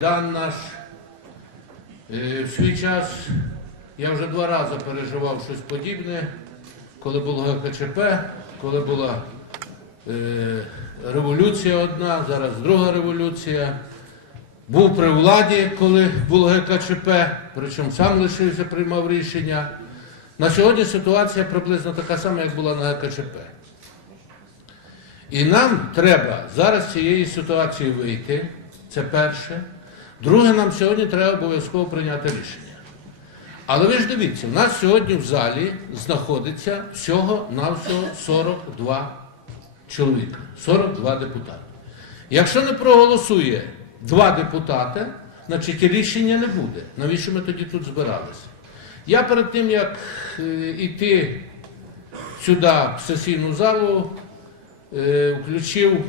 Дан наш е, в свій час я вже два рази переживав щось подібне, коли було ГКЧП, коли була е, революція одна, зараз друга революція. Був при владі, коли було ГКЧП, причому сам лишився, приймав рішення. На сьогодні ситуація приблизно така сама, як була на ГКЧП. І нам треба зараз з цієї ситуації вийти. Це перше. Друге, нам сьогодні треба обов'язково прийняти рішення. Але ви ж дивіться, в нас сьогодні в залі знаходиться всього навсього 42 чоловіка, 42 депутати. Якщо не проголосує два депутати, значить рішення не буде. Навіщо ми тоді тут збиралися? Я перед тим, як е, йти сюди, в сесійну залу, е, включив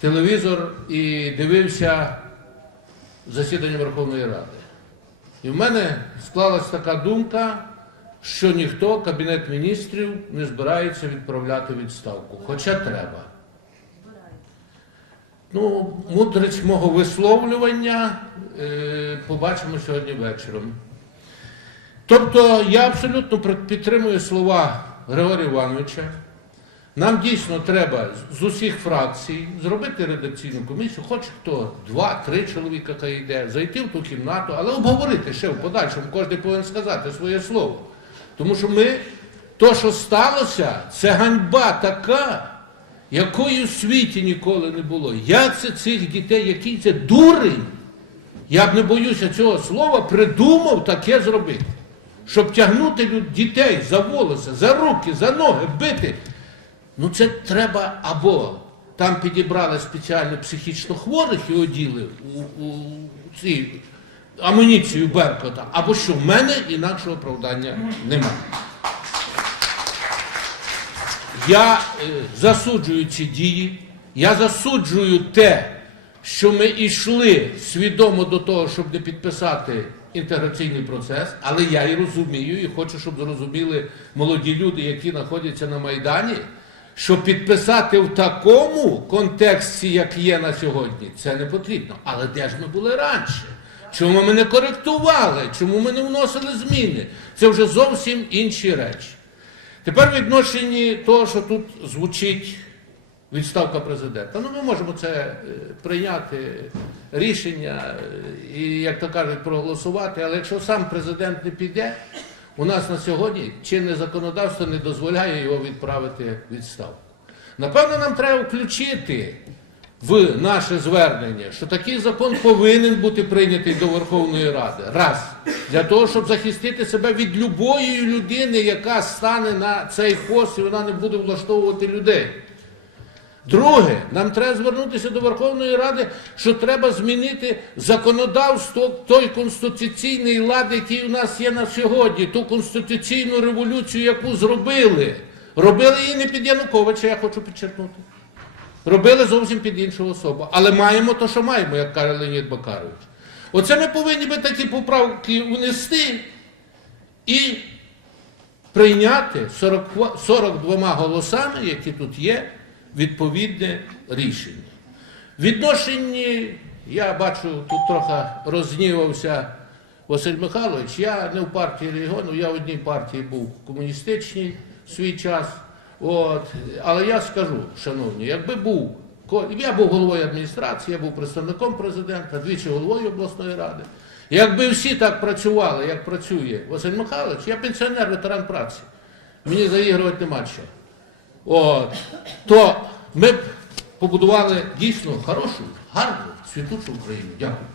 телевізор і дивився засідання Верховної Ради. І в мене склалась така думка, що ніхто Кабінет міністрів не збирається відправляти відставку. Хоча треба. Ну, мудрість мого висловлювання е, побачимо сьогодні вечором. Тобто я абсолютно підтримую слова Григорія Івановича. Нам дійсно треба з усіх фракцій зробити редакційну комісію, хоч хто, два-три чоловіка хай йде, зайти в ту кімнату, але обговорити ще в подальшому, кожен повинен сказати своє слово. Тому що ми, то, що сталося, це ганьба така, якої в світі ніколи не було. Як це цих дітей, який це дурень, я б не боюся цього слова, придумав таке зробити. Щоб тягнути дітей за волоси, за руки, за ноги, бити. Ну це треба або там підібрали спеціально психічно хворих і оділи у, у ці амуніцію Беркота, або що в мене інакшого оправдання немає. Я е, засуджую ці дії, я засуджую те, що ми йшли свідомо до того, щоб не підписати інтеграційний процес, але я і розумію, і хочу, щоб зрозуміли молоді люди, які знаходяться на Майдані, що підписати в такому контексті, як є на сьогодні, це не потрібно. Але де ж ми були раніше? Чому ми не коректували? Чому ми не вносили зміни? Це вже зовсім інші речі. Тепер відношенні того, що тут звучить відставка президента. Ну, ми можемо це е, прийняти рішення е, і, як то кажуть, проголосувати. Але якщо сам президент не піде, у нас на сьогодні чинне законодавство не дозволяє його відправити відставку. Напевно, нам треба включити в наше звернення, що такий закон повинен бути прийнятий до Верховної Ради. Раз. Для того, щоб захистити себе від любої людини, яка стане на цей пост і вона не буде влаштовувати людей. Друге, нам треба звернутися до Верховної Ради, що треба змінити законодавство той конституційний лад, який у нас є на сьогодні, ту конституційну революцію, яку зробили. Робили її не під Януковича, я хочу підчеркнути. Робили зовсім під іншу особу. Але маємо то, що маємо, як каже Леонід Бакарович. Оце ми повинні би такі поправки внести і прийняти 40, 42 голосами, які тут є, відповідне рішення. Відношенні, я бачу, тут трохи рознівався Василь Михайлович. Я не в партії регіону, я в одній партії був комуністичній в свій час. От. Але я скажу, шановні, якби був, я був головою адміністрації, я був представником президента, двічі головою обласної ради. Якби всі так працювали, як працює Василь Михайлович, я пенсіонер, ветеран праці. Мені заігрувати нема що. От, то ми б побудували дійсно хорошу, гарну, світучу Україну. Дякую.